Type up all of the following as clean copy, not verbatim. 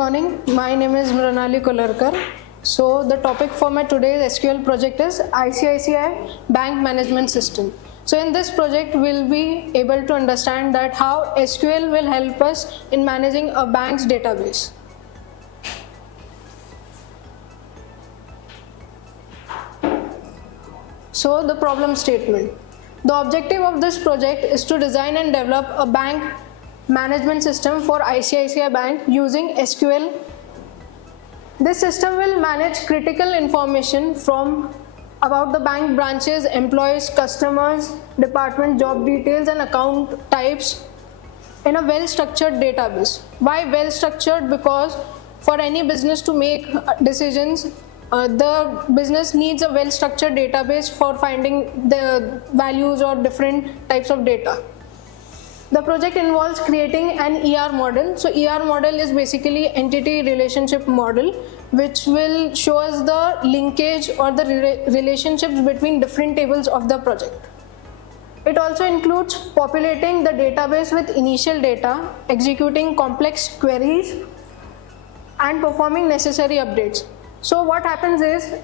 morning. My name is Mrinali Kolarkar. So the topic for my today's SQL project is ICICI Bank Management System. So in this project, we'll be able to understand that how SQL will help us in managing a bank's database. So the problem statement. The objective of this project is to design and develop a bank management system for ICICI Bank using SQL. This system will manage critical information from about the bank branches, employees, customers, department, job details and account types in a well-structured database. Why well-structured? Because for any business to make decisions, the business needs a well-structured database for finding the values or different types of data. The project involves creating an ER model. So ER model is basically entity relationship model, which will show us the linkage or the relationships between different tables of the project. It also includes populating the database with initial data, executing complex queries, and performing necessary updates. So what happens is,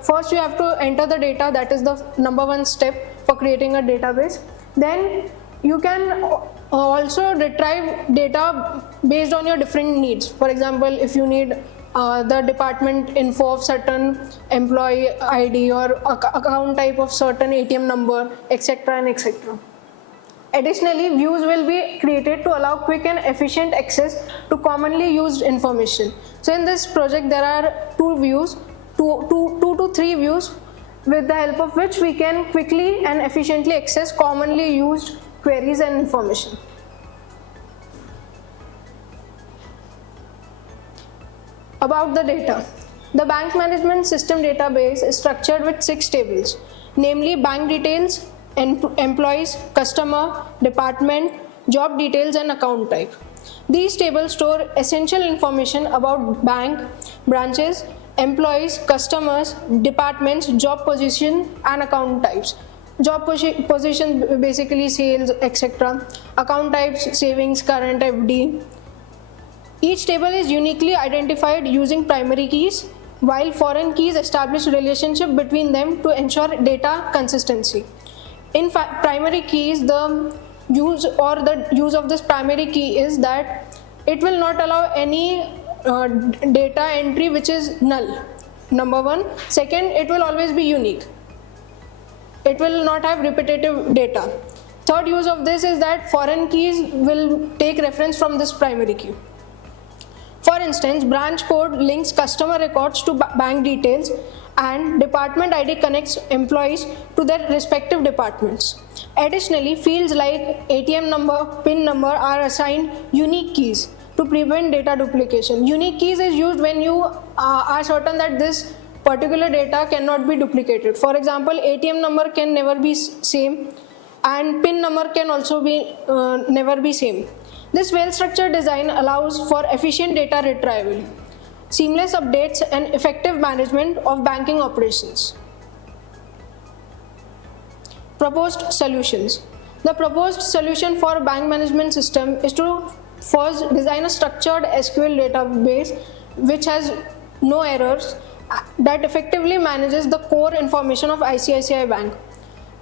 first you have to enter the data. That is the number one step for creating a database. Then you can also retrieve data based on your different needs. For example, if you need the department info of certain employee ID or account type of certain ATM number, etc. and etc. Additionally, views will be created to allow quick and efficient access to commonly used information. So in this project, there are two to three views, with the help of which we can quickly and efficiently access commonly used queries and information. About the data. The bank management system database is structured with 6 tables, namely bank details, employees, customer, department, job details and account type. These tables store essential information about bank, branches, employees, customers, departments, job position and account types. Job position basically sales, etc. Account types savings, current, FD. Each table is uniquely identified using primary keys, while foreign keys establish relationship between them to ensure data consistency. In primary keys, the use of this primary key is that it will not allow any data entry which is null. Number one. Second, it will always be unique. It will not have repetitive data. Third use of this is that foreign keys will take reference from this primary key. For instance, branch code links customer records to bank details and department ID connects employees to their respective departments. Additionally, fields like ATM number, PIN number are assigned unique keys to prevent data duplication. Unique keys is used when you are certain that this particular data cannot be duplicated. For example, ATM number can never be same and PIN number can also be never be same. This well-structured design allows for efficient data retrieval, seamless updates and effective management of banking operations. Proposed solutions. The proposed solution for bank management system is to first design a structured SQL database which has no errors, that effectively manages the core information of ICICI Bank.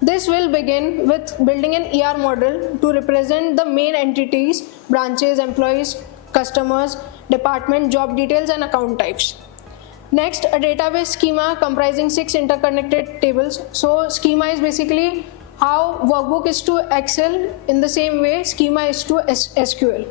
This will begin with building an ER model to represent the main entities, branches, employees, customers, department, job details and account types. Next, a database schema comprising 6 interconnected tables. So schema is basically how workbook is to Excel, in the same way schema is to SQL.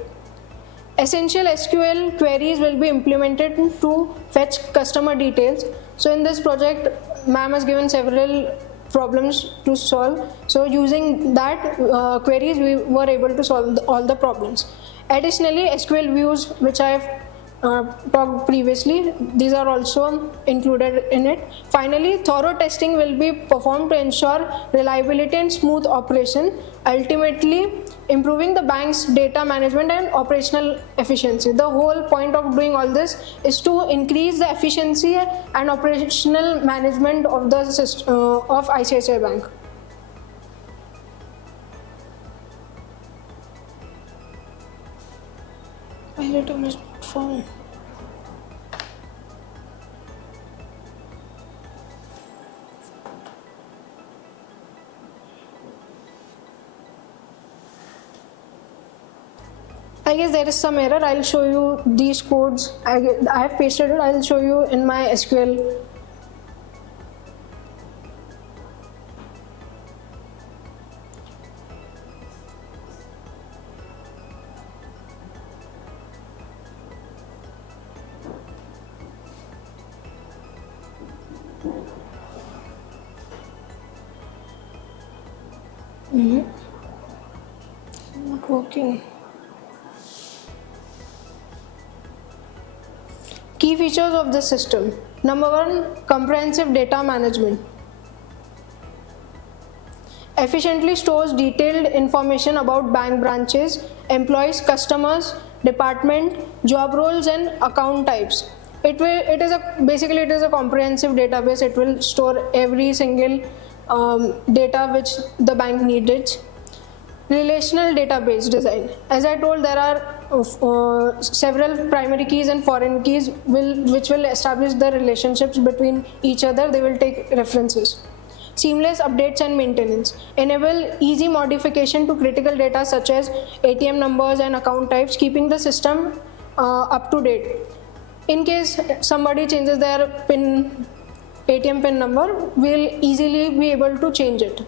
Essential SQL queries will be implemented to fetch customer details. So in this project, ma'am has given several problems to solve. So using that queries, we were able to solve all the problems. Additionally, SQL views, which I have talked previously, these are also included in it. Finally, thorough testing will be performed to ensure reliability and smooth operation, ultimately improving the bank's data management and operational efficiency. The whole point of doing all this is to increase the efficiency and operational management of the system of ICICI Bank. पहले तो मैं Fine. I guess there is some error. I'll show you these codes. I have pasted it. I'll show you in my SQL. Not working. Key features of this system. Number one, comprehensive data management. Efficiently stores detailed information about bank branches, employees, customers, department, job roles, and account types. Basically it is a comprehensive database. It will store every single data which the bank needed. Relational database design. As I told, there are several primary keys and foreign keys which will establish the relationships between each other. They will take references. Seamless updates and maintenance. Enable easy modification to critical data such as ATM numbers and account types, keeping the system up to date. In case somebody changes their ATM PIN number, we'll easily be able to change it.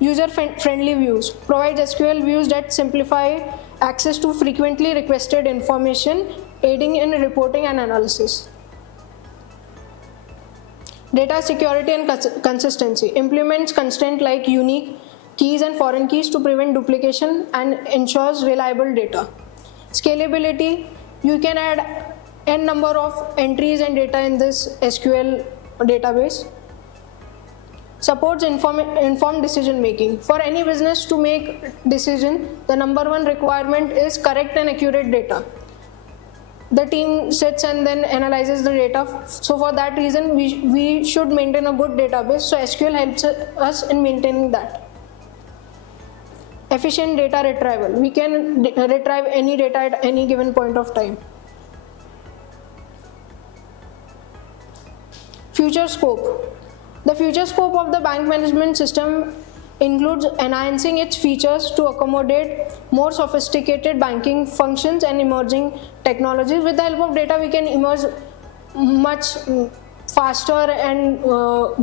User-friendly views. Provides SQL views that simplify access to frequently requested information, aiding in reporting and analysis. Data security and consistency. Implements constraints like unique keys and foreign keys to prevent duplication and ensures reliable data. Scalability. You can add n number of entries and data in this SQL database. Supports informed decision making. For any business to make decision, the number one requirement is correct and accurate data. The team sits and then analyzes the data. So for that reason, we should maintain a good database. So SQL helps us in maintaining that. Efficient data retrieval. We can retrieve any data at any given point of time. Future scope. The future scope of the bank management system includes enhancing its features to accommodate more sophisticated banking functions and emerging technologies. With the help of data, we can emerge much faster and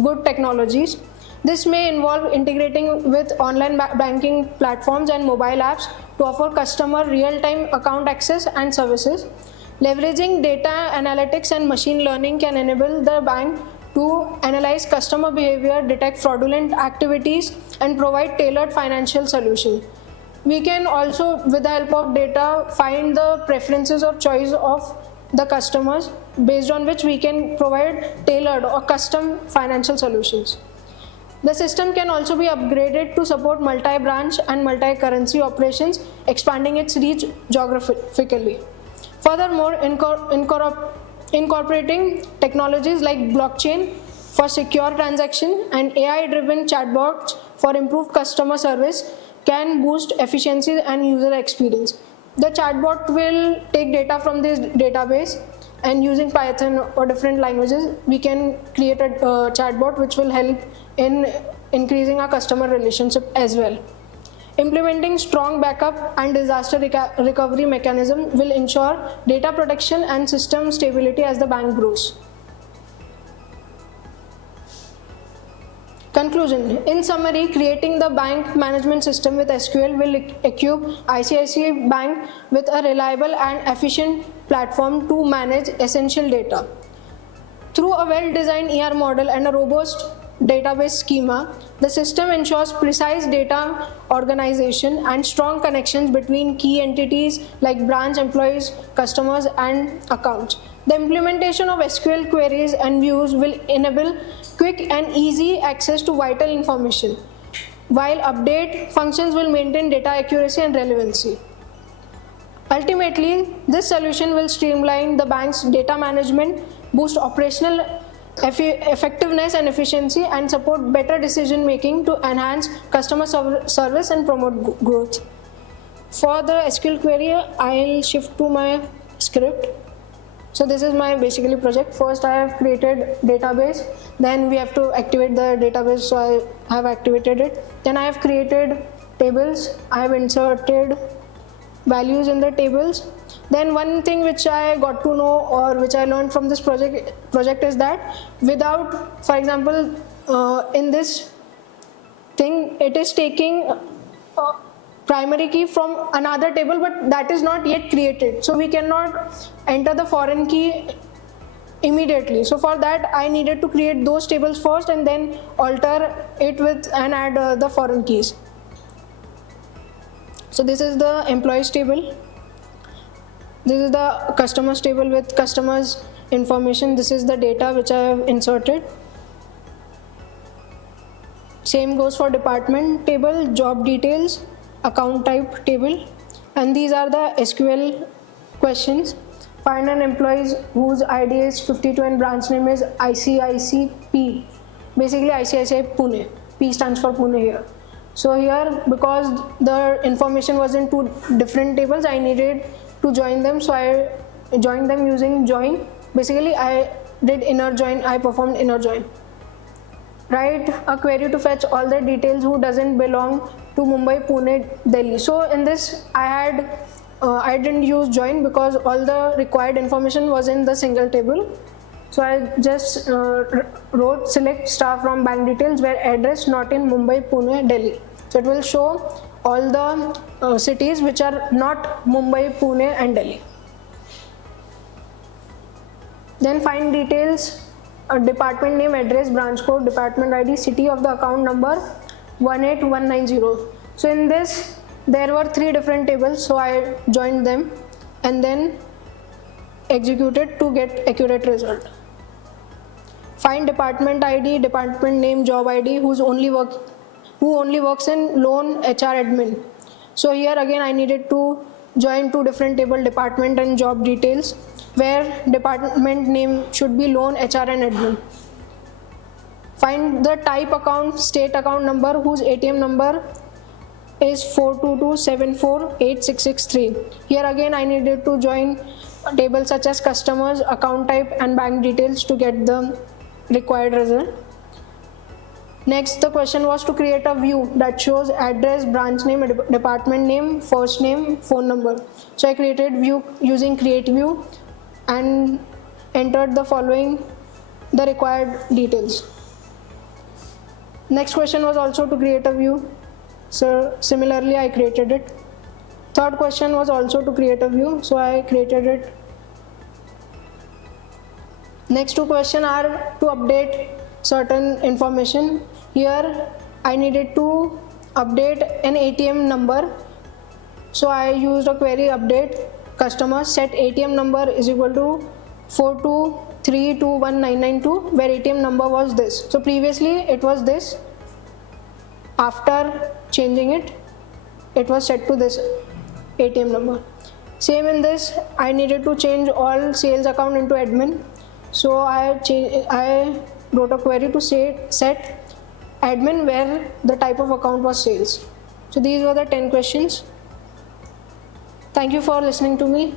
good technologies. This may involve integrating with online banking platforms and mobile apps to offer customer real-time account access and services. Leveraging data analytics and machine learning can enable the bank to analyze customer behavior, detect fraudulent activities, and provide tailored financial solutions. We can also, with the help of data, find the preferences or choice of the customers, based on which we can provide tailored or custom financial solutions. The system can also be upgraded to support multi-branch and multi-currency operations, expanding its reach geographically. Furthermore, incorporating technologies like blockchain for secure transaction and AI-driven chatbots for improved customer service can boost efficiency and user experience. The chatbot will take data from this database, and using Python or different languages, we can create a chatbot which will help in increasing our customer relationship as well. Implementing strong backup and disaster recovery mechanism will ensure data protection and system stability as the bank grows. Conclusion. In summary, creating the bank management system with SQL will equip ICICI Bank with a reliable and efficient platform to manage essential data. Through a well-designed ER model and a robust database schema, the system ensures precise data organization and strong connections between key entities like branch, employees, customers, and accounts. The implementation of SQL queries and views will enable quick and easy access to vital information, while update functions will maintain data accuracy and relevancy. Ultimately, this solution will streamline the bank's data management, boost operational effectiveness and efficiency, and support better decision making to enhance customer service and promote growth. For the SQL query, I'll shift to my script. So this is my basically project. First I have created database, then we have to activate the database, so I have activated it. Then I have created tables, I have inserted values in the tables. Then one thing which I got to know, or which I learned from this project is that without, for example, in this thing it is taking primary key from another table, but that is not yet created, so we cannot enter the foreign key immediately. So for that I needed to create those tables first and then alter it with and add the foreign keys. So this is the employees table, this is the customers table with customers information, this is the data which I have inserted. Same goes for department table, job details, account type table, and these are the SQL questions. Find an employee whose ID is 52 and branch name is ICICP, basically ICICI Pune, P stands for Pune here. So here, because the information was in two different tables, I needed to join them, so I joined them using join. Basically I did inner join, I performed inner join. Write a query to fetch all the details who doesn't belong to Mumbai, Pune, Delhi. So in this I didn't use join because all the required information was in the single table. So I just wrote select star from bank details where address not in Mumbai, Pune, Delhi. So it will show all the cities which are not Mumbai, Pune and Delhi. Then find details, department name, address, branch code, department ID, city of the account number 18190. So in this there were three different tables, so I joined them and then executed to get accurate result. Find department ID, department name, job ID who only works in loan HR admin. So here again I needed to join two different table, department and job details, where department name should be loan HR and admin. Find the type account, state account number whose ATM number is 422748663. Here again I needed to join tables such as customers, account type and bank details to get the required result. Next, the question was to create a view that shows address, branch name, department name, first name, phone number. So I created view using create view and entered the required details. Next question was also to create a view. So similarly I created it. Third question was also to create a view, so I created it. Next two questions are to update certain information. Here I needed to update an ATM number, so I used a query update customer set ATM number is equal to 423219992, where ATM number was this. So previously it was this. After changing it, it was set to this ATM number. Same in this, I needed to change all sales account into admin. So I wrote a query to set admin where the type of account was sales. So these were the 10 questions. Thank you for listening to me.